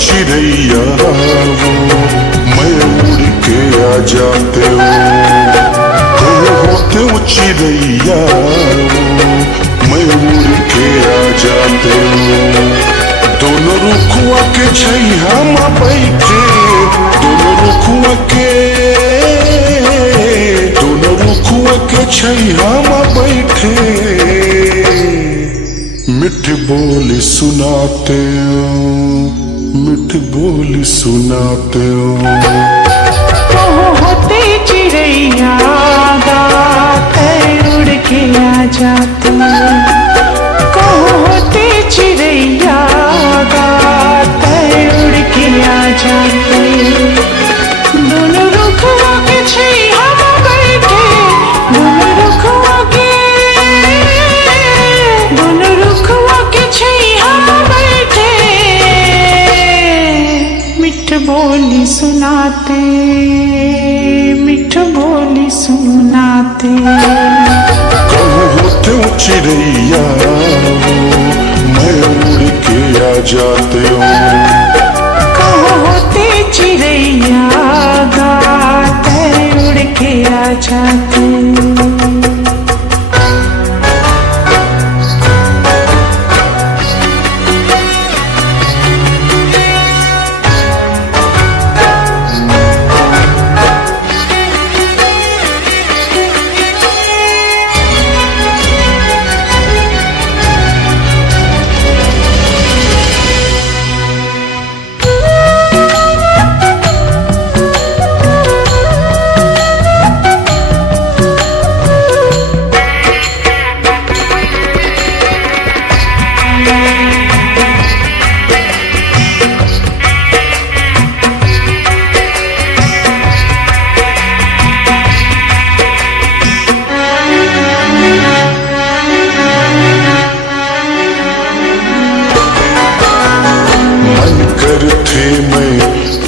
चिड़ैया वो मैं उड़ के आ जाते हो। कहो होते हो चिड़ैया वो मैं उड़ के आ जाते हो। दोनों रुखुआ के छैया में बैठे, दोनों रुखुआ के छैया में बैठे मिठी बोली सुनाते हो, मिठी बोली सुनाते हो। कहो होते चिड़ैया गाते उड़ के आ जाते। कहो होते चिड़ैया गाते उड़ के आ जाते। दोनों रुखवा के छैया में बैठे, दोनों रुखवा के छैया में बैठे मिठ बोली सुनाते, मिठ बोली सुनाते। कहो होते हो चिड़ैया वो मैं उड़ के आ जाते हो। कहो होते चिड़ैया गाते उड़ के आ जाते।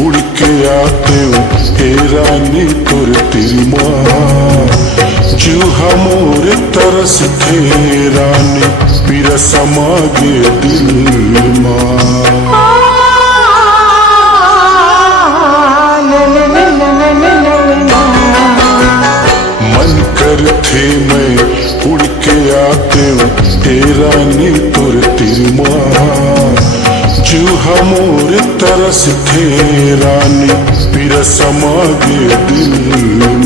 उड़ के आते हूँ हे रानी तोर तेरी माँ। जूहा मोर तरस थे रानी पिरसा मागे दिल माँ। मन कर थे मैं उड़ के आते हूँ हे रानी तोर तेरी माँ। जूहा मोर तरस थे रानी पिरसा मागे दिल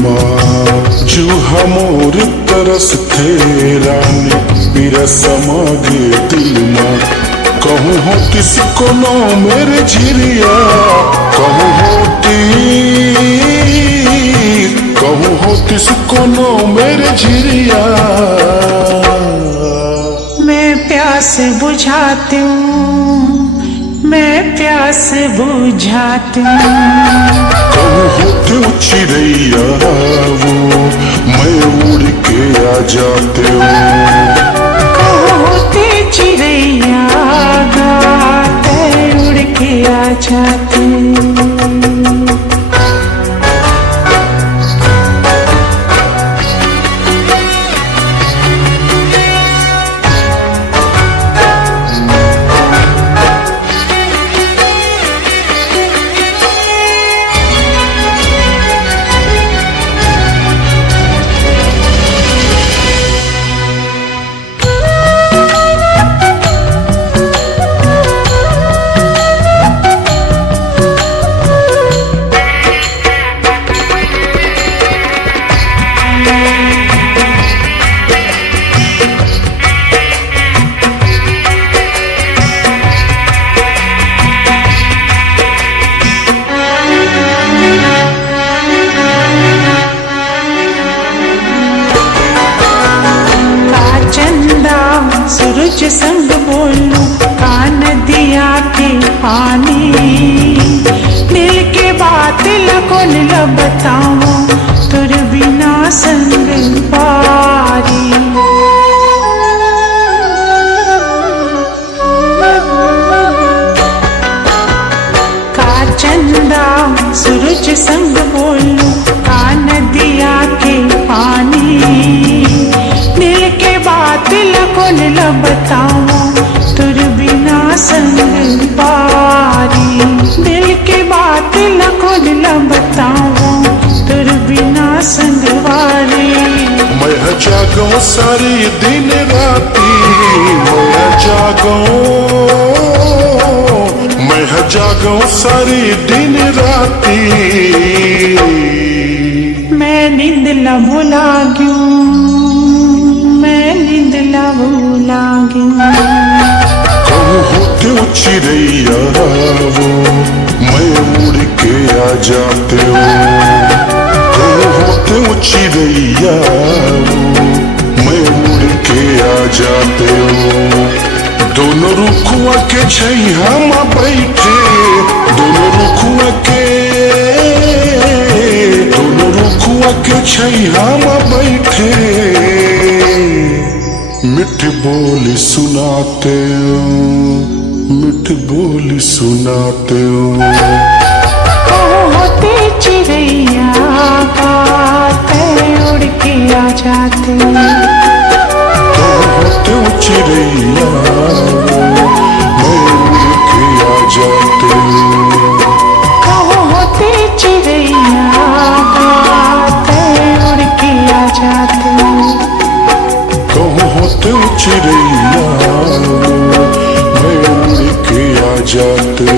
माँ। जूहा मोर तरस थे रानी पिरसा मागे दिल माँ। कहूँ होती सिकोनो मेरे झिरिया, कहूँ होती सिकोनो मेरे झिरिया। मैं प्यास बुझाती हूँ, मैं प्यास बुझाती हूँ। कहो होते हो चिड़ैया वो मैं उड़ के आ जाते हो। कहो होते चिड़ैया गाते उड़ के आ जाते। सूरज संग बोलूं का नदिया के पानी। दिल के बात लगोन ल बताऊं तुर बिना संग पारी। का चंदा सूरज संग बोलूं का नदिया के पानी। दिल के बात लगोन ल बताऊं तुर बिना संग पारी। सारी दिन राती मैं जागूं सारी दिन राती। मैं नींद न भुला गयूं, मैं नींद न भुला गयूं। कहूँ होते चिड़ैया वो मैं उड़ के आ जाते हो। कहूँ होते चिड़ैया वो मैं उड़ के आ जाते हो। दोनों रुखुआ के छैया में बैठे, दोनों रुखुआ के छैया में बैठे मिठी बोली सुनाते हो, मिठी बोली सुनाते हो। होते चिड़ैया का उड़ के आ जाते। होते चिड़ैया मैं उड़ के आ जाते। होते चिड़ैया का उड़ के आ जाते। कहूँ होते चिड़ैया मैं उड़ के आ जाते।